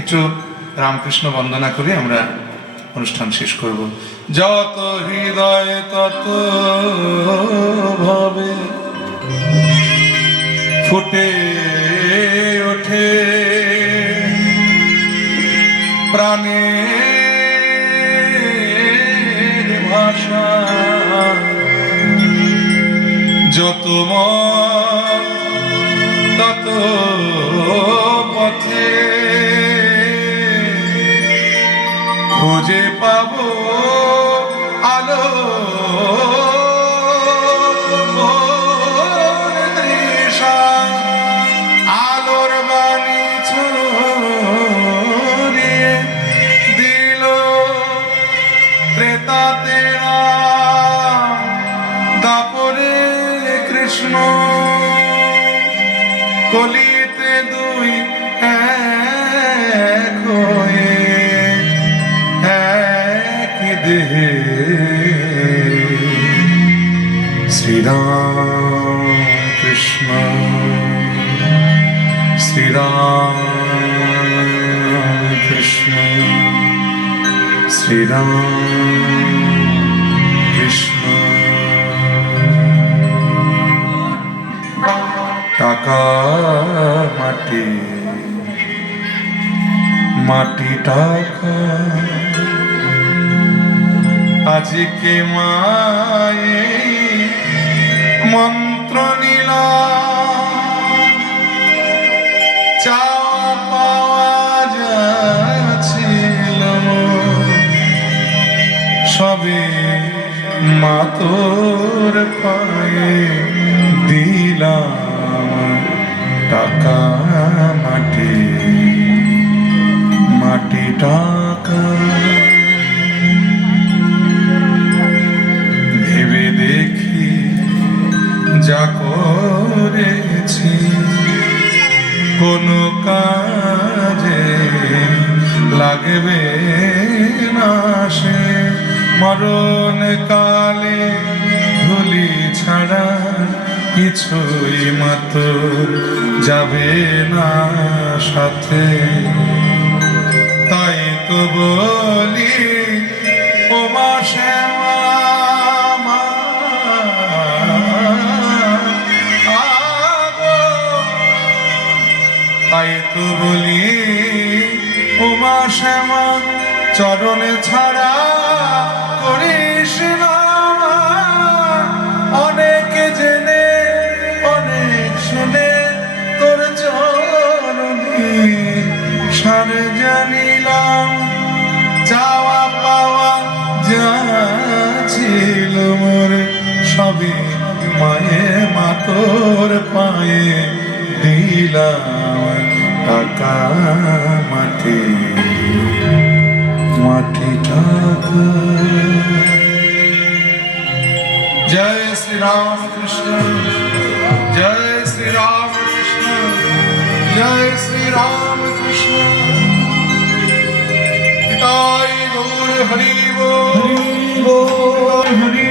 একটু রামকৃষ্ণ বন্দনা করে আমরা অনুষ্ঠান শেষ করব। যত হৃদয় তত ভাবে ফুটে ওঠে প্রাণের ভাষা, যত মন তত পথে খুঁজে পাবো আলো আলোর বাণী ছড়িয়ে দিল ত্রেতাতে দাপরে কৃষ্ণ, কলিতে দুই এক হয়ে একই দেহে শ্রীরাম কৃষ্ণ শ্রীরাম কৃষ্ণ শ্রীরাম কৃষ্ণ। টাকা মাটি মাটি টাকা আজকে মায়ে মন্ত্র নিলা, চাওয়া পাওয়া যাচ্ছিল সবে মাতোর পায়ে দিলাম টাকা মাটি মাটি টাকা। ভেবে দেখি যা করেছি কোনো কাজে লাগবে না সে, মরণ কালে ধুলি ছাড়া কিছুই মাত্র যাবে না সাথে। তাই তো বলি ও মা শ্যামা, তাই তো বলি ও মা শ্যামা, চরণে ছাড়া করিস না। অনেক জেনে অনেক শুনে তোর চরণে সার জানিলাম, চাওয়া পাওয়া যা ছিল মোর সবই মায়ে মাতোর পায়ে দিলাম টাকা মাটি মাটি টাকা। জয় শ্রী রাম কৃষ্ণ, জয় শ্রী রাম কৃষ্ণ, জয় শ্রী রাম কৃষ্ণ। নিতাই গৌর হরি বল হরি